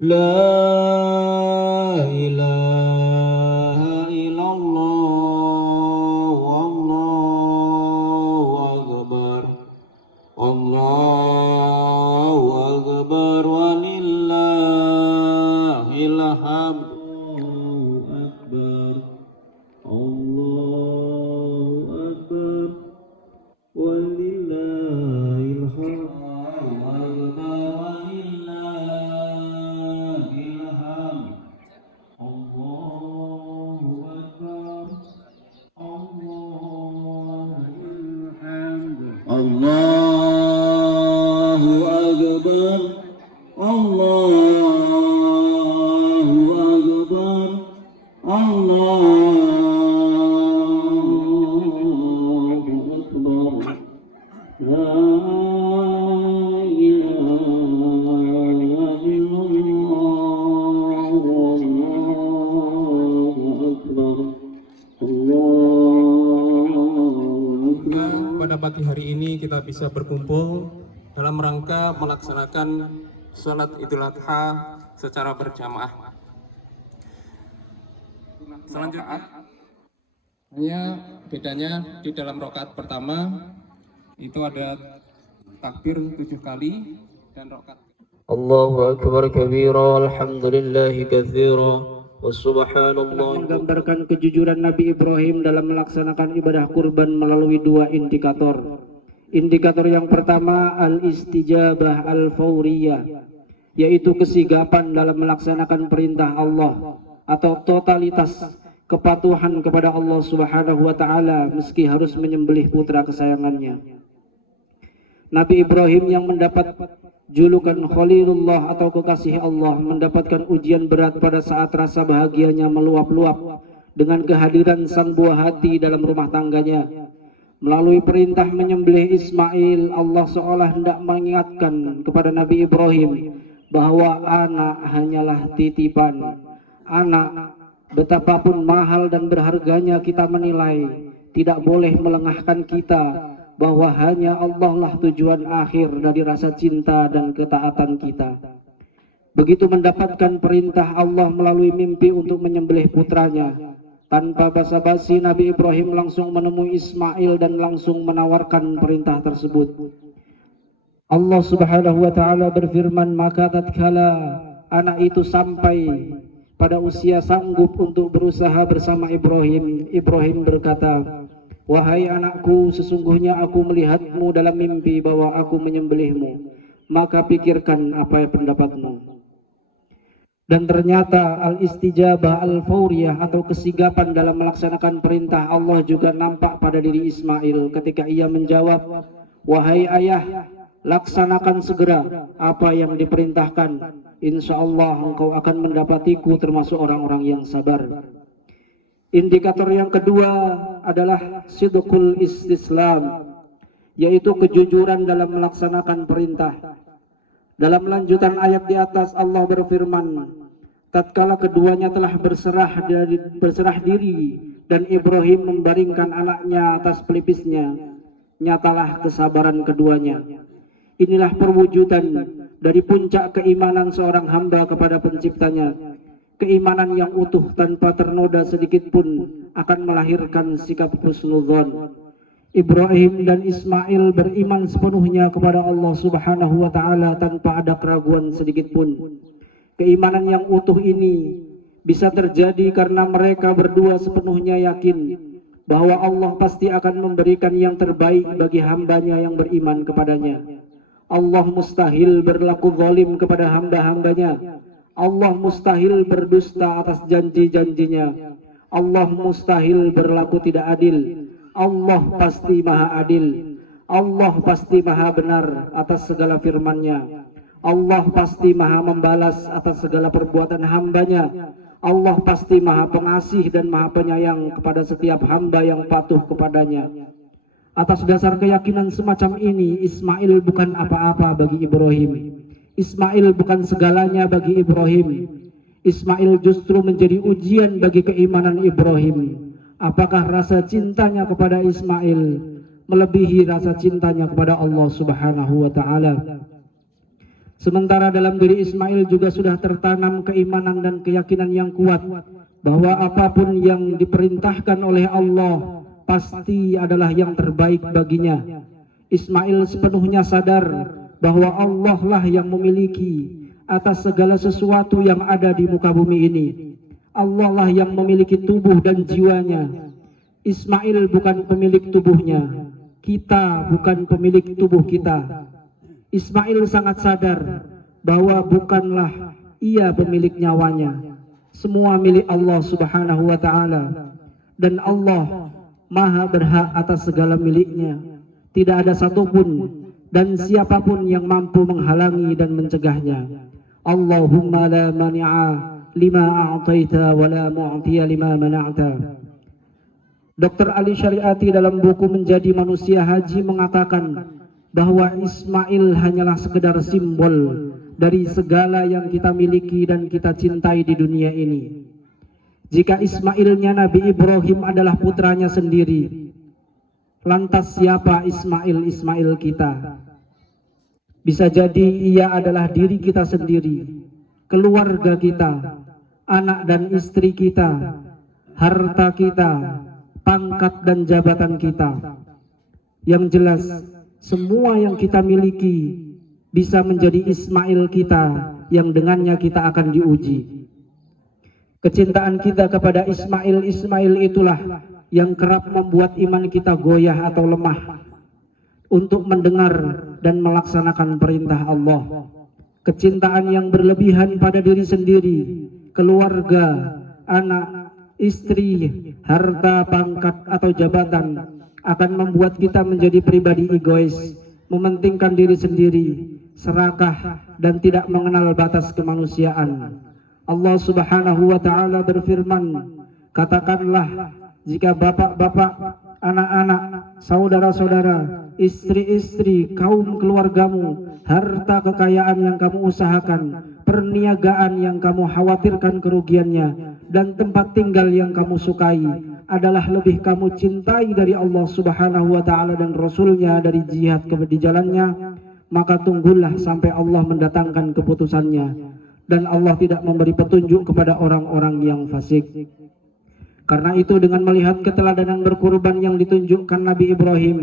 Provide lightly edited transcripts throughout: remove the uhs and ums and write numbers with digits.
لا إله إلا الله والله أكبر الله أكبر ولله الحمد الله أكبر ولله الحمد الله أكبر الله أكبر الله أكبر لا إله إلا الله والله أكبر Pada pagi hari ini kita bisa berkumpul dalam rangka melaksanakan sholat Idul Adha secara berjamaah. Selanjutnya, hanya bedanya di dalam rakaat pertama itu ada takbir 7 kali dan rakaat Allahu Akbar kabira alhamdulillahi katsira wasubhanallah. Menggambarkan kejujuran Nabi Ibrahim dalam melaksanakan ibadah kurban melalui dua indikator. Indikator yang pertama al-istijabah al-fawriyah, yaitu kesigapan dalam melaksanakan perintah Allah atau totalitas kepatuhan kepada Allah Subhanahu wa taala meski harus menyembelih putra kesayangannya. Nabi Ibrahim yang mendapat julukan Khalilullah atau kekasih Allah mendapatkan ujian berat pada saat rasa bahagianya meluap-luap dengan kehadiran sang buah hati dalam rumah tangganya. Melalui perintah menyembelih Ismail, Allah seolah hendak mengingatkan kepada Nabi Ibrahim bahwa anak hanyalah titipan. Anak, betapapun mahal dan berharganya kita menilai, tidak boleh melengahkan kita bahwa hanya Allah lah tujuan akhir dari rasa cinta dan ketaatan kita. Begitu mendapatkan perintah Allah melalui mimpi untuk menyembelih putranya, tanpa basa-basi Nabi Ibrahim langsung menemui Ismail dan langsung menawarkan perintah tersebut. Allah Subhanahu wa taala berfirman, maka tatkala anak itu sampai pada usia sanggup untuk berusaha bersama Ibrahim, Ibrahim berkata, wahai anakku, sesungguhnya aku melihatmu dalam mimpi bahwa aku menyembelihmu. Maka pikirkan apa pendapatmu. Dan ternyata al-istijabah al-fawriyah atau kesigapan dalam melaksanakan perintah Allah juga nampak pada diri Ismail ketika ia menjawab, wahai ayah, laksanakan segera apa yang diperintahkan. Insya Allah engkau akan mendapatiku termasuk orang-orang yang sabar. Indikator yang kedua adalah sidqul istislam, yaitu kejujuran dalam melaksanakan perintah. Dalam lanjutan ayat di atas Allah berfirman, tatkala keduanya telah berserah diri dan Ibrahim membaringkan anaknya atas pelipisnya, nyatalah kesabaran keduanya. Inilah perwujudan dari puncak keimanan seorang hamba kepada penciptanya. Keimanan yang utuh tanpa ternoda sedikit pun akan melahirkan sikap husnudzon. Ibrahim dan Ismail beriman sepenuhnya kepada Allah Subhanahu wa taala tanpa ada keraguan sedikit pun. Keimanan yang utuh ini bisa terjadi karena mereka berdua sepenuhnya yakin bahwa Allah pasti akan memberikan yang terbaik bagi hambanya yang beriman kepadanya. Allah mustahil berlaku zalim kepada hamba-hambanya. Allah mustahil berdusta atas janji-janjinya. Allah mustahil berlaku tidak adil. Allah pasti maha adil. Allah pasti maha benar atas segala firman-Nya. Allah pasti maha membalas atas segala perbuatan hambanya. Allah pasti maha pengasih dan maha penyayang kepada setiap hamba yang patuh kepadanya. Atas dasar keyakinan semacam ini, Ismail bukan apa-apa bagi Ibrahim. Ismail bukan segalanya bagi Ibrahim. Ismail justru menjadi ujian bagi keimanan Ibrahim. Apakah rasa cintanya kepada Ismail melebihi rasa cintanya kepada Allah Subhanahu wa taala? Sementara dalam diri Ismail juga sudah tertanam keimanan dan keyakinan yang kuat bahwa apapun yang diperintahkan oleh Allah pasti adalah yang terbaik baginya. Ismail sepenuhnya sadar bahwa Allah lah yang memiliki atas segala sesuatu yang ada di muka bumi ini. Allah lah yang memiliki tubuh dan jiwanya. Ismail bukan pemilik tubuhnya, kita bukan pemilik tubuh kita. Ismail sangat sadar bahwa bukanlah ia pemilik nyawanya. Semua milik Allah Subhanahu wa ta'ala, dan Allah maha berhak atas segala miliknya. Tidak ada satupun dan siapapun yang mampu menghalangi dan mencegahnya. Allahumma la mani'a lima a'taita wa la mu'tiya lima mana'ta. Dr. Ali Syariati dalam buku Menjadi Manusia Haji mengatakan bahwa Ismail hanyalah sekedar simbol dari segala yang kita miliki dan kita cintai di dunia ini. Jika Ismailnya Nabi Ibrahim adalah putranya sendiri, lantas siapa Ismail kita? Bisa jadi ia adalah diri kita sendiri, keluarga kita, anak dan istri kita, harta kita, pangkat dan jabatan kita. Yang jelas, semua yang kita miliki bisa menjadi Ismail kita yang dengannya kita akan diuji. Kecintaan kita kepada Ismail itulah yang kerap membuat iman kita goyah atau lemah untuk mendengar dan melaksanakan perintah Allah. Kecintaan yang berlebihan pada diri sendiri, keluarga, anak, istri, harta, pangkat atau jabatan akan membuat kita menjadi pribadi egois, mementingkan diri sendiri, serakah dan tidak mengenal batas kemanusiaan. Allah Subhanahu wa ta'ala berfirman, katakanlah jika bapak-bapak, anak-anak, saudara-saudara, istri-istri, kaum keluargamu, harta kekayaan yang kamu usahakan, perniagaan yang kamu khawatirkan kerugiannya, dan tempat tinggal yang kamu sukai adalah lebih kamu cintai dari Allah Subhanahu wa ta'ala dan Rasulnya dari jihad di jalannya, maka tunggulah sampai Allah mendatangkan keputusannya, dan Allah tidak memberi petunjuk kepada orang-orang yang fasik. Karena itu dengan melihat keteladanan berkurban yang ditunjukkan Nabi Ibrahim,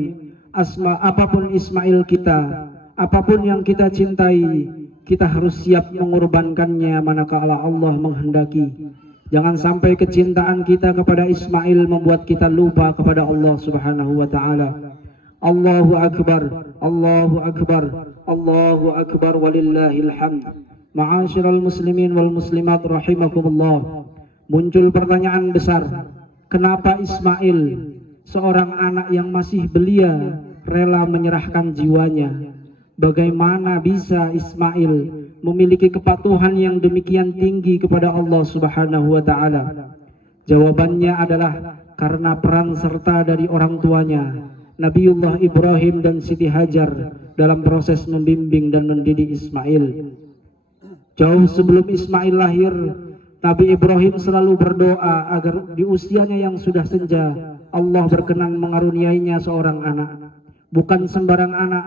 apapun Ismail kita, apapun yang kita cintai, kita harus siap mengorbankannya manakala Allah menghendaki. Jangan sampai kecintaan kita kepada Ismail membuat kita lupa kepada Allah Subhanahu wa ta'ala. Allahu Akbar, Allahu Akbar, Allahu Akbar, walillahil hamd. Ma'asyiral muslimin wal muslimat rahimakumullah. Muncul pertanyaan besar, kenapa Ismail, seorang anak yang masih belia, rela menyerahkan jiwanya? Bagaimana bisa Ismail memiliki kepatuhan yang demikian tinggi kepada Allah Subhanahu wa ta'ala? Jawabannya adalah karena peran serta dari orang tuanya, Nabiullah Ibrahim dan Siti Hajar, dalam proses membimbing dan mendidik Ismail. Jauh sebelum Ismail lahir, Nabi Ibrahim selalu berdoa agar di usianya yang sudah senja, Allah berkenan mengaruniainya seorang anak. Bukan sembarang anak,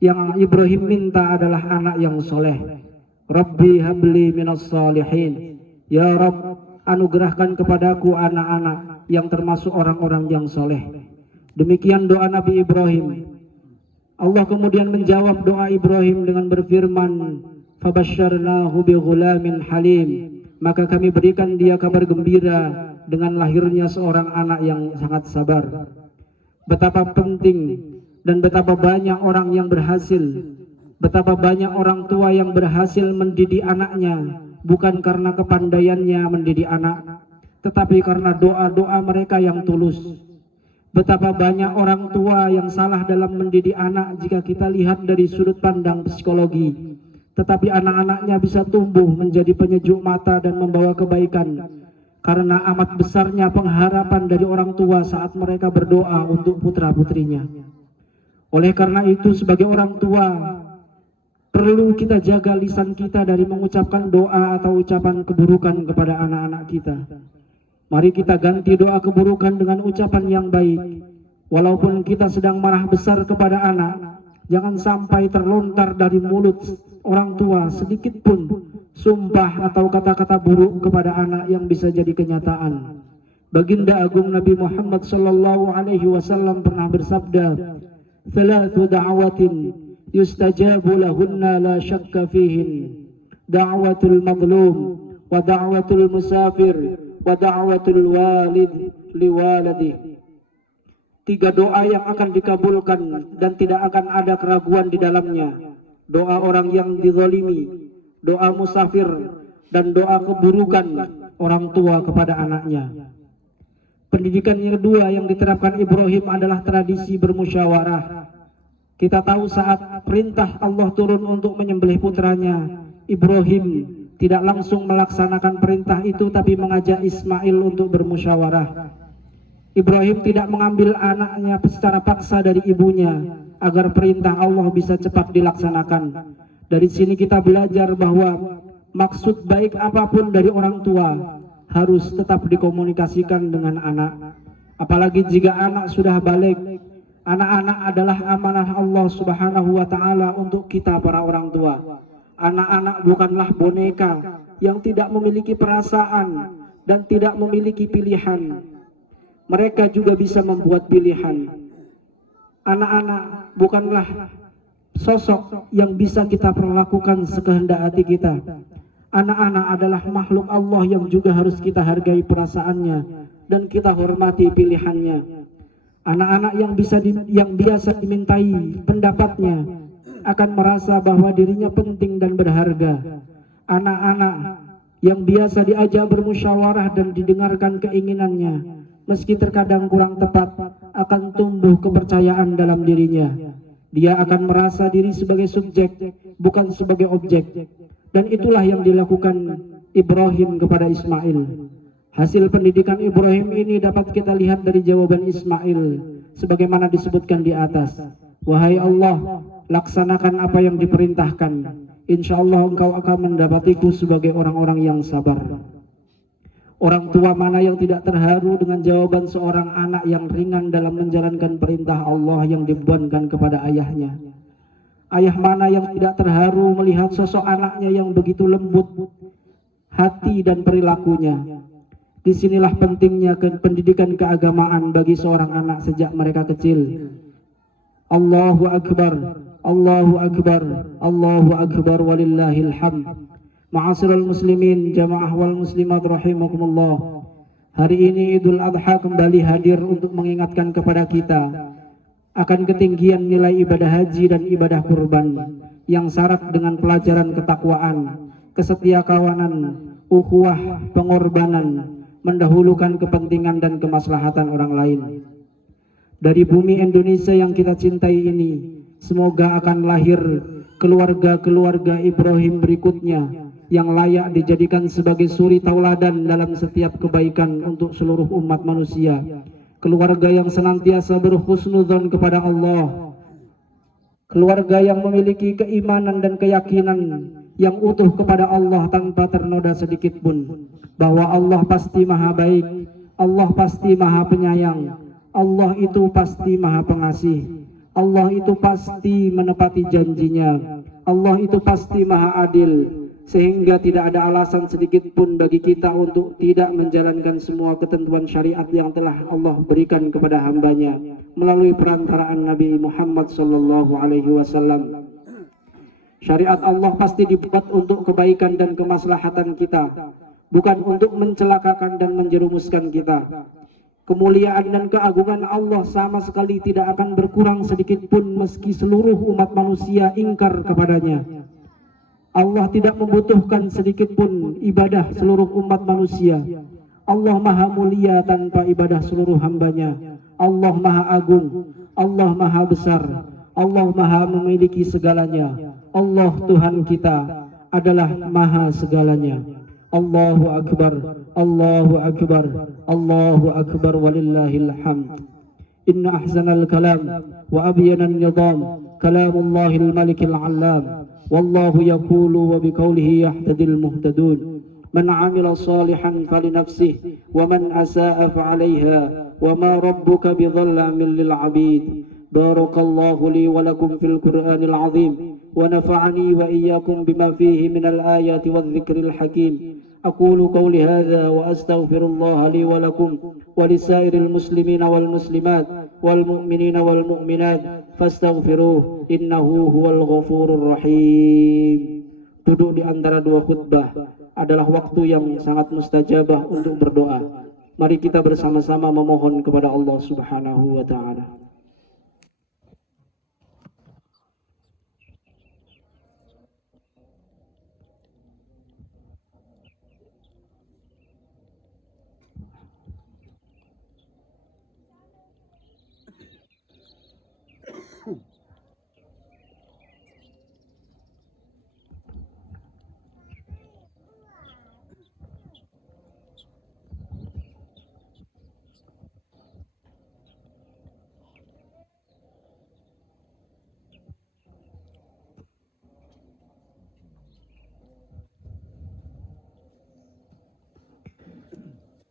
yang Ibrahim minta adalah anak yang soleh. Rabbi habli minas salihin, ya Rabb, anugerahkan kepadaku anak-anak yang termasuk orang-orang yang soleh. Demikian doa Nabi Ibrahim. Allah kemudian menjawab doa Ibrahim dengan berfirman, fabasyarnahu bighulamin halim, maka kami berikan dia kabar gembira dengan lahirnya seorang anak yang sangat sabar. Betapa penting dan betapa banyak orang yang berhasil, betapa banyak orang tua yang berhasil mendidik anaknya bukan karena kepandaiannya mendidik anak, tetapi karena doa-doa mereka yang tulus. Betapa banyak orang tua yang salah dalam mendidik anak jika kita lihat dari sudut pandang psikologi, tetapi anak-anaknya bisa tumbuh menjadi penyejuk mata dan membawa kebaikan karena amat besarnya pengharapan dari orang tua saat mereka berdoa untuk putra-putrinya. Oleh karena itu, sebagai orang tua perlu kita jaga lisan kita dari mengucapkan doa atau ucapan keburukan kepada anak-anak kita. Mari kita ganti doa keburukan dengan ucapan yang baik. Walaupun kita sedang marah besar kepada anak, Jangan sampai terlontar dari mulut orang tua sedikit pun sumpah atau kata-kata buruk kepada anak yang bisa jadi kenyataan. Baginda Agung Nabi Muhammad sallallahu alaihi wasallam pernah bersabda, "Thalathu da'awatin yustajabu lahunna la syakka fihin. Da'watul mazlum wa da'watul musafir wa da'watul walid liwaladi." 3 doa yang akan dikabulkan dan tidak akan ada keraguan di dalamnya. Doa orang yang dizalimi, doa musafir, dan doa keburukan orang tua kepada anaknya. Pendidikan yang kedua yang diterapkan Ibrahim adalah tradisi bermusyawarah. Kita tahu saat perintah Allah turun untuk menyembelih putranya, Ibrahim tidak langsung melaksanakan perintah itu tapi mengajak Ismail untuk bermusyawarah. Ibrahim tidak mengambil anaknya secara paksa dari ibunya agar perintah Allah bisa cepat dilaksanakan. Dari sini kita belajar bahwa maksud baik apapun dari orang tua harus tetap dikomunikasikan dengan anak. Apalagi jika anak sudah balik. Anak-anak adalah amanah Allah Subhanahu wa taala untuk kita para orang tua. Anak-anak bukanlah boneka yang tidak memiliki perasaan dan tidak memiliki pilihan. Mereka juga bisa membuat pilihan. Anak-anak bukanlah sosok yang bisa kita perlakukan sekehendak hati kita. Anak-anak adalah makhluk Allah yang juga harus kita hargai perasaannya dan kita hormati pilihannya. Anak-anak yang biasa dimintai pendapatnya akan merasa bahwa dirinya penting dan berharga. Anak-anak yang biasa diajak bermusyawarah dan didengarkan keinginannya, meski terkadang kurang tepat, akan tumbuh kepercayaan dalam dirinya. Dia akan merasa diri sebagai subjek, bukan sebagai objek. Dan itulah yang dilakukan Ibrahim kepada Ismail. Hasil pendidikan Ibrahim ini dapat kita lihat dari jawaban Ismail sebagaimana disebutkan di atas. Wahai Allah, laksanakan apa yang diperintahkan. Insya Allah engkau akan mendapatiku sebagai orang-orang yang sabar. Orang tua mana yang tidak terharu dengan jawaban seorang anak yang ringan dalam menjalankan perintah Allah yang dibebankan kepada ayahnya? Ayah mana yang tidak terharu melihat sosok anaknya yang begitu lembut hati dan perilakunya? Disinilah pentingnya pendidikan keagamaan bagi seorang anak sejak mereka kecil. Allahu Akbar, Allahu Akbar, Allahu Akbar, walillahil hamd. Ma'asyiral muslimin, jamaah wal muslimat rahimakumullah. Hari ini Idul Adha kembali hadir untuk mengingatkan kepada kita akan ketinggian nilai ibadah haji dan ibadah kurban yang syarat dengan pelajaran ketakwaan, kesetiakawanan, ukhuwah, pengorbanan, mendahulukan kepentingan dan kemaslahatan orang lain. Dari bumi Indonesia yang kita cintai ini, semoga akan lahir keluarga-keluarga Ibrahim berikutnya yang layak dijadikan sebagai suri tauladan dalam setiap kebaikan untuk seluruh umat manusia. Keluarga yang senantiasa berhusnudzon kepada Allah, keluarga yang memiliki keimanan dan keyakinan yang utuh kepada Allah tanpa ternoda sedikit pun bahwa Allah pasti maha baik, Allah pasti maha penyayang, Allah itu pasti maha pengasih, Allah itu pasti menepati janjinya, Allah itu pasti maha adil, sehingga tidak ada alasan sedikit pun bagi kita untuk tidak menjalankan semua ketentuan syariat yang telah Allah berikan kepada hambanya melalui perantaraan Nabi Muhammad sallallahu alaihi wasallam. Syariat Allah pasti dibuat untuk kebaikan dan kemaslahatan kita, bukan untuk mencelakakan dan menjerumuskan kita. Kemuliaan dan keagungan Allah sama sekali tidak akan berkurang sedikit pun meski seluruh umat manusia ingkar kepadanya. Allah tidak membutuhkan sedikit pun ibadah seluruh umat manusia. Allah maha mulia tanpa ibadah seluruh hambanya. Allah maha agung, Allah maha besar, Allah maha memiliki segalanya. Allah Tuhan kita adalah maha segalanya. Allahu Akbar, Allahu Akbar, Allahu Akbar, walillahil hamd. Inna ahsanal kalam wa abyanan nizam kalamullahil malikil allam. Wallahu yaqulu wa biqaulihi yahtadil muhtadun. Man amila salihan falinafsihi wa man asaa fa'alaiha wa ma rabbuka bidhallamin lil 'abid. بارك الله لي ولكم في القرآن العظيم ونفعني وإياكم بما فيه من الآيات والذكر الحكيم. أقول قولي هذا وأستغفر الله لي ولكم ولسائر المسلمين والمسلمات والمؤمنين والمؤمنات فاستغفروه إنه هو الغفور الرحيم. Duduk di antara dua khutbah adalah waktu yang sangat mustajabah untuk berdoa. Mari kita bersama-sama memohon kepada Allah Subhanahu wa taala.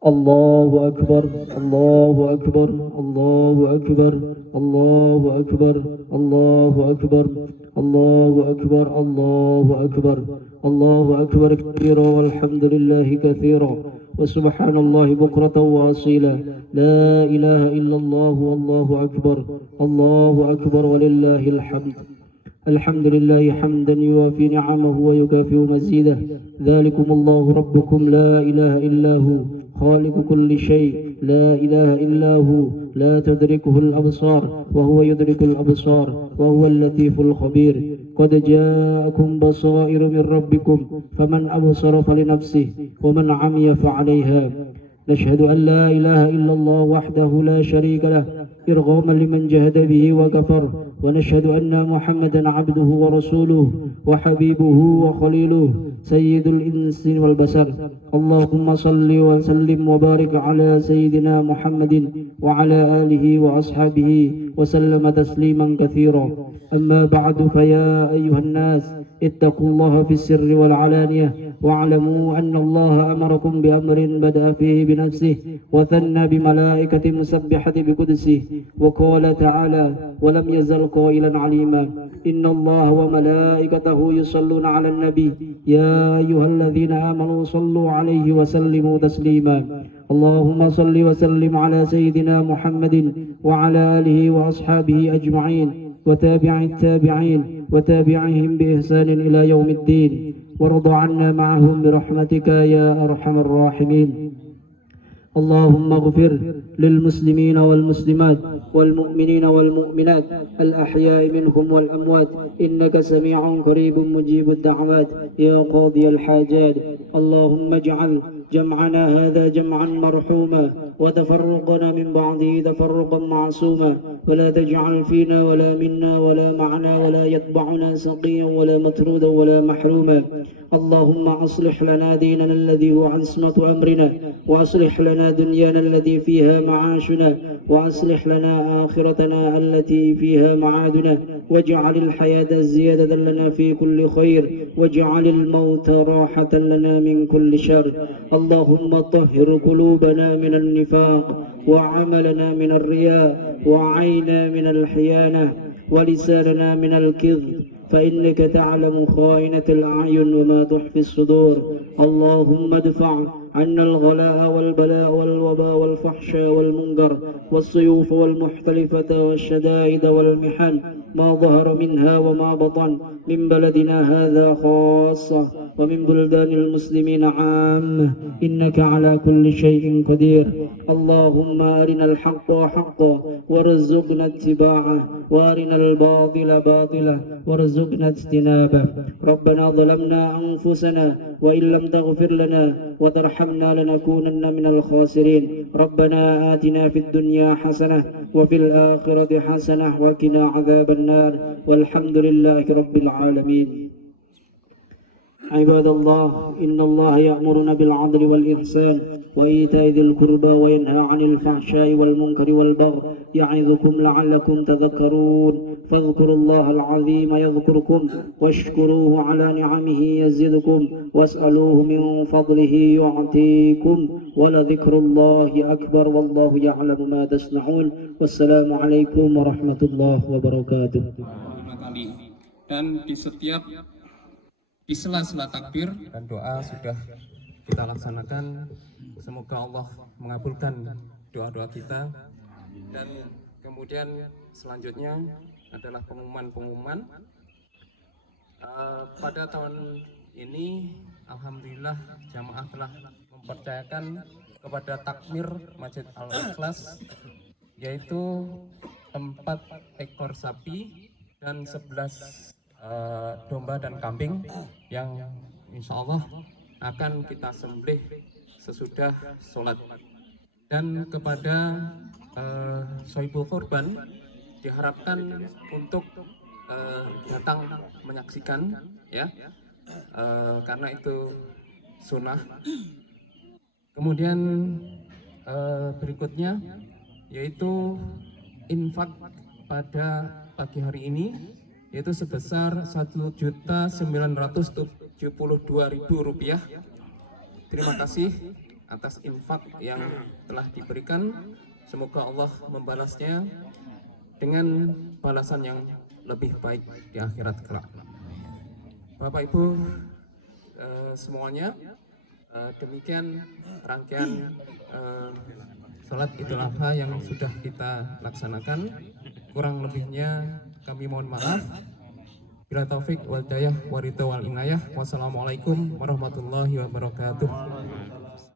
الله أكبر الله أكبر الله أكبر الله أكبر الله أكبر الله أكبر الله أكبر الله أكبر كثيرا والحمد لله كثيرا وسبحان الله بكرة وأصيلا لا إله إلا الله والله أكبر الله أكبر ولله الحمد. الحمد لله حمدا يوافي نعمه ويكافئ مزيده. ذلكم الله ربكم لا إله إلا هو خالق كل شيء لا إله إلا هو لا تدركه الأبصار وهو يدرك الأبصار وهو اللطيف الخبير. قد جاءكم بصائر من ربكم فمن أبصر فلنفسه ومن عمي فعليها. نشهد أن لا إله إلا الله وحده لا شريك له إرغاما لمن جهد به وكفر، ونشهد أن محمدا عبده ورسوله وحبيبه وخليله سيد الإنس والبشر. اللهم صل وسلم وبارك على سيدنا محمد وعلى آله وأصحابه وسلم تسليما كثيرا. أما بعد فيا أيها الناس اتقوا الله في السر والعلانية واعلموا أن الله أمركم بأمر بدأ فيه بنفسه وثنى بملائكة مسبحة بقدسه وقال تعالى ولم يزل قائلا عليما إن الله وملائكته يصلون على النبي يا أيها الذين آمنوا صلوا عليه وسلموا تسليما. اللهم صل وسلم على سيدنا محمد وعلى آله وأصحابه أجمعين وتابع التابعين وتابعهم بإحسان إلى يوم الدين وارض عنا معهم برحمتك يا أرحم الراحمين. اللهم اغفر للمسلمين والمسلمات والمؤمنين والمؤمنات الأحياء منهم والأموات إنك سميع قريب مجيب الدعوات يا قاضي الحاجات. اللهم اجعل جمعنا هذا جمعا مرحوما وتفرقنا من بعده تفرقا معصوما ولا تجعل فينا ولا منا ولا معنا ولا يتبعنا سقيا ولا مطرودا ولا محروما. اللهم أصلح لنا ديننا الذي هو عصمة أمرنا وأصلح لنا دنيانا التي فيها معاشنا وأصلح لنا آخرتنا التي فيها معادنا واجعل الحياة زيادة لنا في كل خير واجعل الموت راحة لنا من كل شر. اللهم طهر قلوبنا من النفاق وعملنا من الرياء وعينا من الخيانة ولساننا من الكذب فإنك تعلم خائنة الأعين وما تخفي الصدور. اللهم ادفع عنا الغلاء والبلاء والوباء والفحشاء والمنكر والسيوف والمختلفة والشدائد والمحن ما ظهر منها وما بطن من بلدنا هذا خاصة ومن بلدان المسلمين عامة إنك على كل شيء قدير. اللهم أرنا الحق حقا وارزقنا اتباعه وأرنا الباطل باطلا وارزقنا اجتنابه. ربنا ظلمنا أنفسنا وإن لم تغفر لنا وترحمنا لنكونن من الخاسرين. ربنا آتنا في الدنيا حسنة وفي الآخرة حسنة وقنا عذاب النار والحمد لله رب العالمين. عباد الله إن الله يأمرنا بالعدل والإحسان وإيتاء ذي القربى وينهى عن الفحشاء والمنكر والبغي يعظكم لعلكم تذكرون فاذكروا الله العظيم يذكركم واشكروه على نعمه يزدكم واسألوه من فضله يعطيكم ولذكر الله أكبر والله يعلم ما تصنعون والسلام عليكم ورحمة الله وبركاته. 5 kali. Dan di sela-sela takbir dan doa sudah kita laksanakan. Semoga Allah mengabulkan doa-doa kita. Dan kemudian selanjutnya adalah pengumuman. Pada tahun ini alhamdulillah jamaah telah mempercayakan kepada takmir Masjid Al-Ikhlas yaitu 4 ekor sapi dan 11 domba dan kambing yang insya Allah akan kita sembelih sesudah sholat. Dan kepada sohibul korban diharapkan untuk datang menyaksikan ya, karena itu sunnah. Kemudian berikutnya yaitu infak pada pagi hari ini yaitu sebesar Rp1.972.000. Terima kasih atas infak yang telah diberikan. Semoga Allah membalasnya dengan balasan yang lebih baik di akhirat kelak. Bapak Ibu semuanya, demikian rangkaian sholat Idul Adha yang sudah kita laksanakan. Kurang lebihnya kami mohon maaf. Bila taufik wal hidayah wa ridha wal inayah. Wassalamualaikum warahmatullahi wabarakatuh.